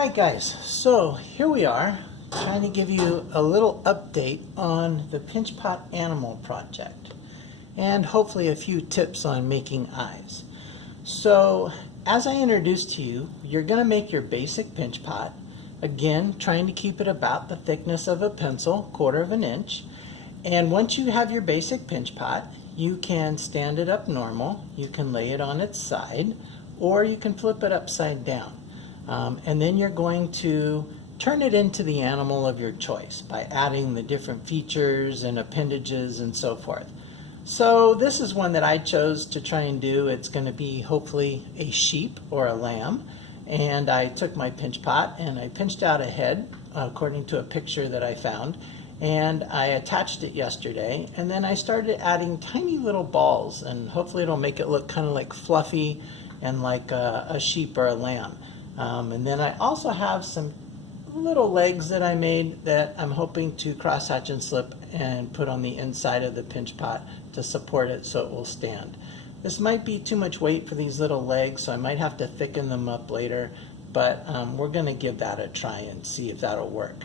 Right guys, so here we are trying to give you a little update on the Pinch Pot Animal Project and hopefully a few tips on making eyes. So as I introduced to you, you're going to make your basic pinch pot, again trying to keep it about the thickness of a pencil, 1/4 of an inch. And once you have your basic pinch pot, you can stand it up normal, you can lay it on its side, or you can flip it upside down. And then you're going to turn it into the animal of your choice by adding the different features and appendages and so forth. So this is one that I chose to try and do. It's going to be hopefully a sheep or a lamb. And I took my pinch pot and I pinched out a head according to a picture that I found. And I attached it yesterday. And then I started adding tiny little balls. And hopefully it'll make it look kind of like fluffy and like a sheep or a lamb. And then I also have some little legs that I made that I'm hoping to cross hatch and slip and put on the inside of the pinch pot to support it so it will stand. This might be too much weight for these little legs, so I might have to thicken them up later, but we're going to give that a try and see if that'll work.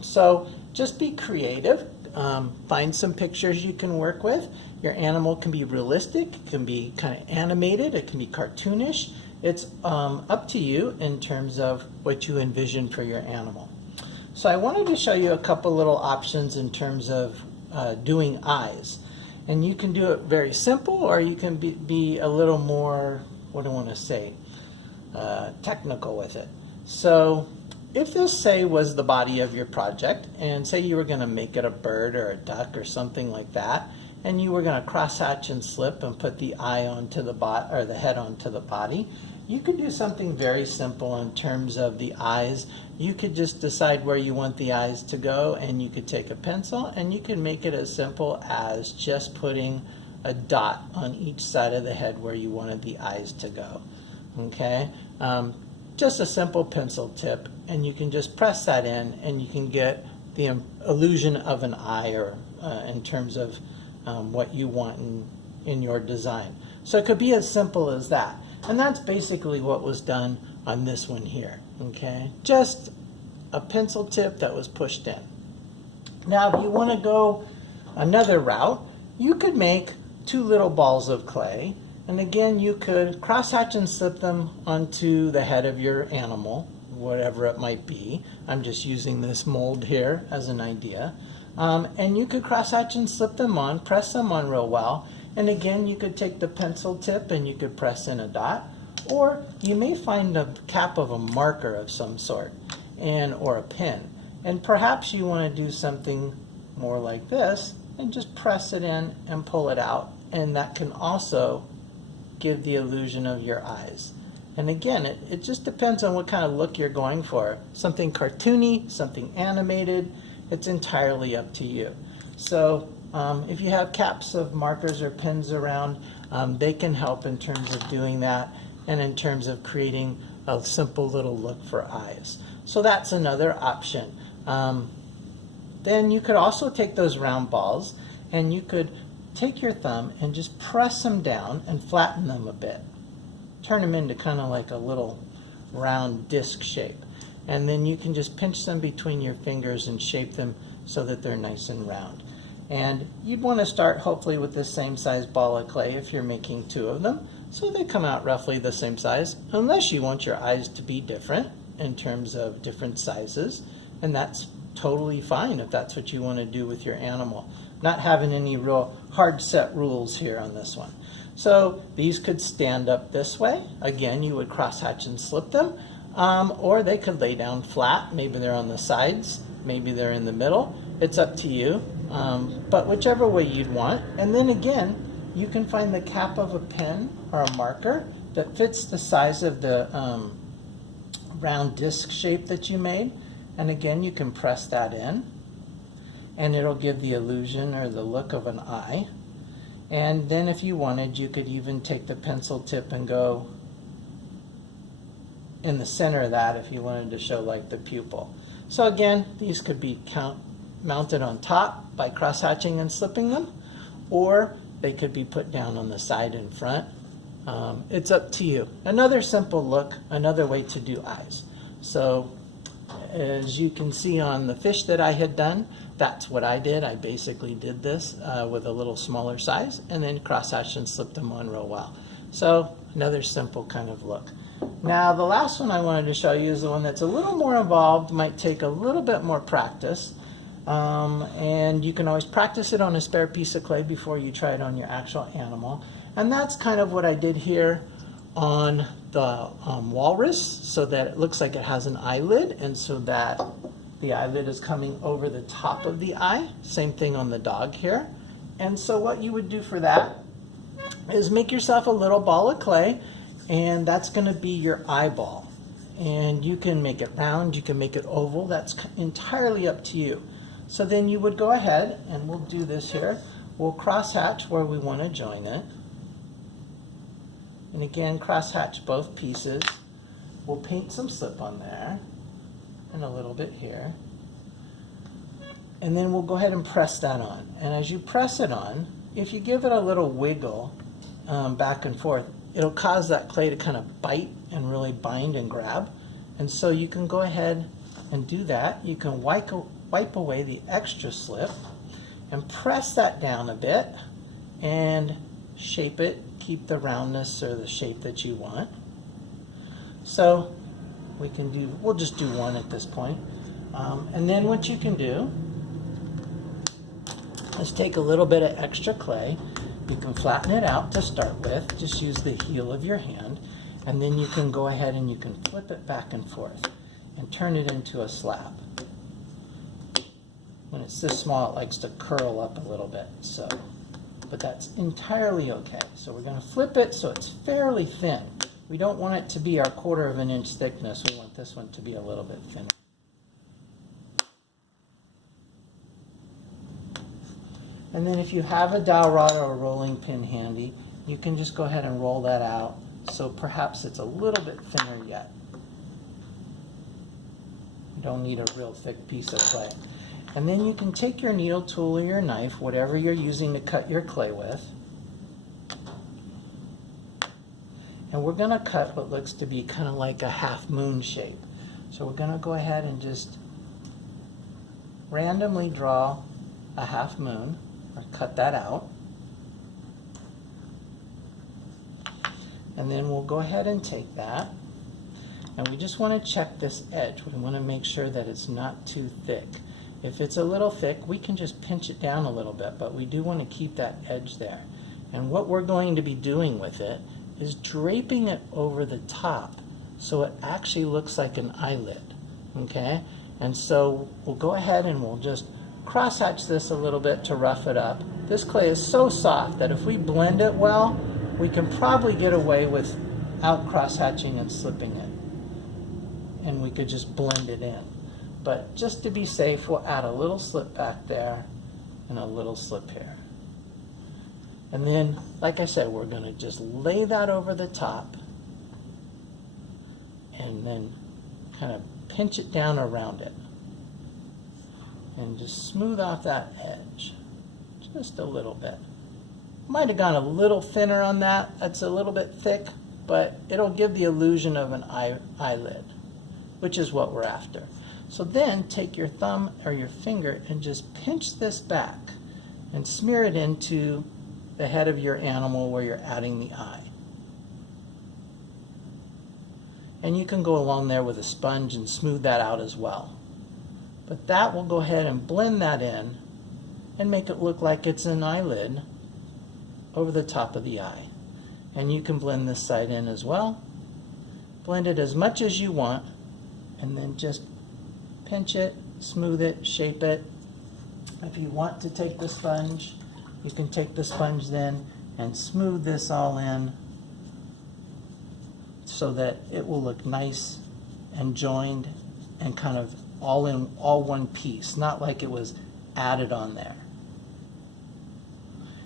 So just be creative, find some pictures you can work with. Your animal can be realistic, it can be kind of animated, it can be cartoonish. It's up to you in terms of what you envision for your animal. So I wanted to show you a couple little options in terms of doing eyes. And you can do it very simple, or you can be a little more, what do I want to say, technical with it. So if this, say, was the body of your project, and say you were going to make it a bird or a duck or something like that, and you were going to cross hatch and slip and put the eye onto the or the head onto the body, you could do something very simple in terms of the eyes. You could just decide where you want the eyes to go, and you could take a pencil and you can make it as simple as just putting a dot on each side of the head where you wanted the eyes to go. Okay, just a simple pencil tip, and you can just press that in and you can get the illusion of an eye, or in terms of what you want in your design. So it could be as simple as that. And that's basically what was done on this one here, okay? Just a pencil tip that was pushed in. Now, if you want to go another route, you could make 2 little balls of clay, and again, you could cross hatch and slip them onto the head of your animal, whatever it might be. I'm just using this mold here as an idea. And you could cross hatch and slip them on, press them on real well. And again, you could take the pencil tip and you could press in a dot, or you may find the cap of a marker of some sort, or a pen. And perhaps you want to do something more like this and just press it in and pull it out, and that can also give the illusion of your eyes. And again, it just depends on what kind of look you're going for. Something cartoony, something animated, it's entirely up to you. So if you have caps of markers or pens around, they can help in terms of doing that and in terms of creating a simple little look for eyes. So that's another option. Then you could also take those round balls and you could take your thumb and just press them down and flatten them a bit. Turn them into kind of like a little round disc shape. And then you can just pinch them between your fingers and shape them so that they're nice and round. And you'd want to start hopefully with the same size ball of clay if you're making 2 of them, so they come out roughly the same size, unless you want your eyes to be different in terms of different sizes, and that's totally fine if that's what you want to do with your animal. Not having any real hard set rules here on this one. So these could stand up this way. Again, you would cross hatch and slip them, or they could lay down flat. Maybe they're on the sides, maybe they're in the middle. It's up to you, but whichever way you'd want. And then again, you can find the cap of a pen or a marker that fits the size of the round disc shape that you made. And again, you can press that in, and it'll give the illusion or the look of an eye. And then if you wanted, you could even take the pencil tip and go in the center of that if you wanted to show like the pupil. So again, these could be mounted on top by cross hatching and slipping them, or they could be put down on the side and front. It's up to you. Another simple look, another way to do eyes. So as you can see on the fish that I had done, that's what I did. I basically did this with a little smaller size and then crosshatched and slipped them on real well. So another simple kind of look. Now the last one I wanted to show you is the one that's a little more involved, might take a little bit more practice. And you can always practice it on a spare piece of clay before you try it on your actual animal. And that's kind of what I did here on the walrus, so that it looks like it has an eyelid, and so that the eyelid is coming over the top of the eye. Same thing on the dog here. And so what you would do for that is make yourself a little ball of clay, and that's going to be your eyeball. And you can make it round, you can make it oval, that's entirely up to you. So then you would go ahead, and we'll do this here. We'll crosshatch where we want to join it. And again, crosshatch both pieces. We'll paint some slip on there, and a little bit here. And then we'll go ahead and press that on. And as you press it on, if you give it a little wiggle back and forth, it'll cause that clay to kind of bite and really bind and grab. And so you can go ahead and do that. You can wipe away the extra slip and press that down a bit and shape it, keep the roundness or the shape that you want. So we'll just do one at this point. And then what you can do is take a little bit of extra clay. You can flatten it out to start with, just use the heel of your hand, and then you can go ahead and you can flip it back and forth and turn it into a slab. When it's this small, it likes to curl up a little bit, but that's entirely okay. So we're going to flip it so it's fairly thin. We don't want it to be our 1/4 of an inch thickness. We want this one to be a little bit thinner. And then if you have a dowel rod or a rolling pin handy, you can just go ahead and roll that out, so perhaps it's a little bit thinner yet. You don't need a real thick piece of clay. And then you can take your needle tool or your knife, whatever you're using to cut your clay with, and we're going to cut what looks to be kind of like a half moon shape. So we're going to go ahead and just randomly draw a half moon, or cut that out. And then we'll go ahead and take that, and we just want to check this edge. We want to make sure that it's not too thick. If it's a little thick, we can just pinch it down a little bit, but we do want to keep that edge there. And what we're going to be doing with it is draping it over the top so it actually looks like an eyelid, okay? And so we'll go ahead and we'll just crosshatch this a little bit to rough it up. This clay is so soft that if we blend it well, we can probably get away without crosshatching and slipping it. And we could just blend it in. But just to be safe, we'll add a little slip back there and a little slip here. And then, like I said, we're going to just lay that over the top and then kind of pinch it down around it. And just smooth off that edge, just a little bit. Might have gone a little thinner on that. That's a little bit thick, but it'll give the illusion of an eyelid, which is what we're after. So then take your thumb or your finger and just pinch this back and smear it into the head of your animal where you're adding the eye. And you can go along there with a sponge and smooth that out as well. But that will go ahead and blend that in and make it look like it's an eyelid over the top of the eye. And you can blend this side in as well. Blend it as much as you want, and then just pinch it, smooth it, shape it. If you want to take the sponge, you can take the sponge then and smooth this all in so that it will look nice and joined and kind of all one piece, not like it was added on there.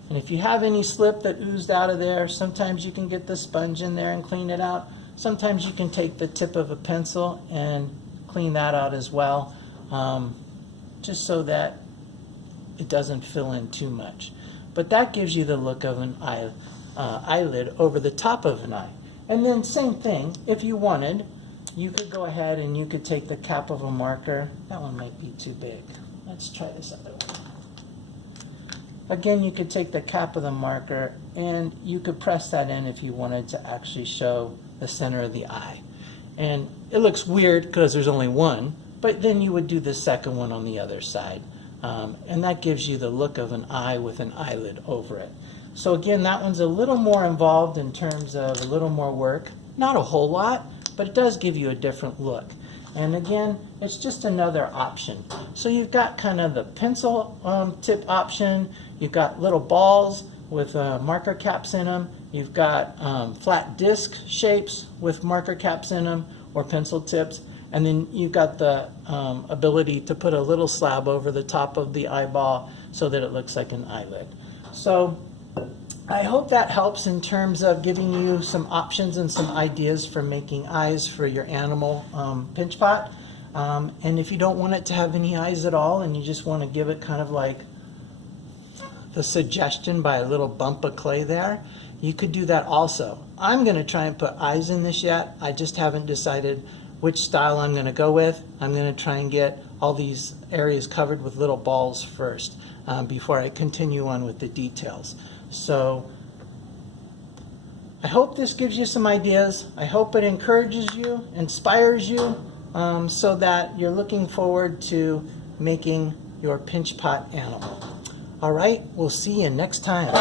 And if you have any slip that oozed out of there, sometimes you can get the sponge in there and clean it out. Sometimes you can take the tip of a pencil and clean that out as well, just so that it doesn't fill in too much. But that gives you the look of an eyelid over the top of an eye. And then same thing, if you wanted, you could go ahead and you could take the cap of a marker. That one might be too big. Let's try this other one. Again, you could take the cap of the marker and you could press that in if you wanted to actually show the center of the eye. And it looks weird because there's only one, but then you would do the second one on the other side. And that gives you the look of an eye with an eyelid over it. So again, that one's a little more involved in terms of a little more work. Not a whole lot, but it does give you a different look. And again, it's just another option. So you've got kind of the pencil tip option. You've got little balls with marker caps in them. You've got flat disc shapes with marker caps in them or pencil tips. And then you've got the ability to put a little slab over the top of the eyeball so that it looks like an eyelid. So I hope that helps in terms of giving you some options and some ideas for making eyes for your animal pinch pot. And if you don't want it to have any eyes at all and you just want to give it kind of like the suggestion by a little bump of clay there, you could do that also. I'm going to try and put eyes in this yet. I just haven't decided which style I'm going to go with. I'm going to try and get all these areas covered with little balls first before I continue on with the details. So I hope this gives you some ideas. I hope it encourages you, inspires you, so that you're looking forward to making your pinch pot animal. All right, we'll see you next time.